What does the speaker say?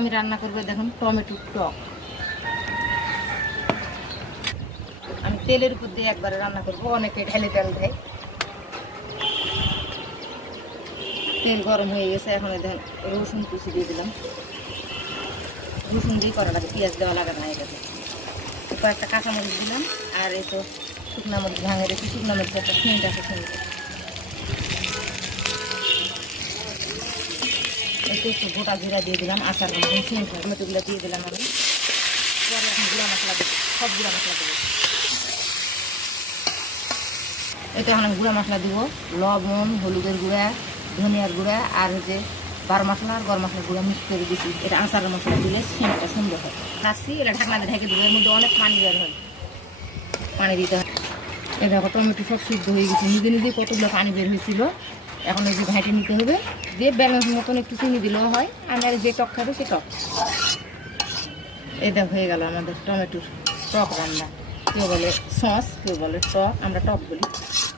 আমি রান্না করবো দেখুন টমেটোর টক। আমি তেলের উপর দিয়ে একবারে রান্না করবো, অনেকে ঢেলে তেল দেয়। তেল গরম হয়ে গেছে, এখন দেখেন রসুন কুচি দিয়ে দিলাম। রসুন দিয়ে করা লাগে, পেঁয়াজ দেওয়া লাগে না এটাতে। কয়েকটা কাঁচামরিচ দিলাম, আর এই তো শুকনা মরিচ ভাঙে রেখে, শুকনা মরিচ একটা সেন্ট আছে সেন্ট। একটু একটু গোটা জিরা দিয়ে দিলাম, আচার মতন সেন্ট। টমেটোগুলো দিয়ে দিলাম আমি। পরে এখন গুঁড়া মশলা দেবো, সব গুঁড়া মশলা দেবো। এটা এখন আমি গুঁড়া মশলা দিব, লবণ, হলুদের গুঁড়া, ধনিয়ার গুঁড়া, আর হচ্ছে বার মশলা আর গরম মশলার গুঁড়া মিক্স করে দিচ্ছি। এটা আচারের মশলা দিলে সেন্টটা সুন্দর হয়। খাচ্ছি এটা ঢাকনাতে ঢেকে দেবো, এর মধ্যে অনেক পানি বের হয়, পানি দিতে হয়। এই দেখো টমেটো সব সিদ্ধ হয়ে গেছে, নিজে নিজে কতগুলো পানি বের হয়েছিল। এখন এই যে ঘাঁটে নিতে হবে, দিয়ে ব্যালেন্স মতন একটু চিনি দিলেও হয়। আমি আর যে টক খাবে সে টক। এই দেখ হয়ে গেল আমাদের টমেটোর টক রান্না। কেউ বলে সস, কেউ বলে টক, আমরা টক বলি।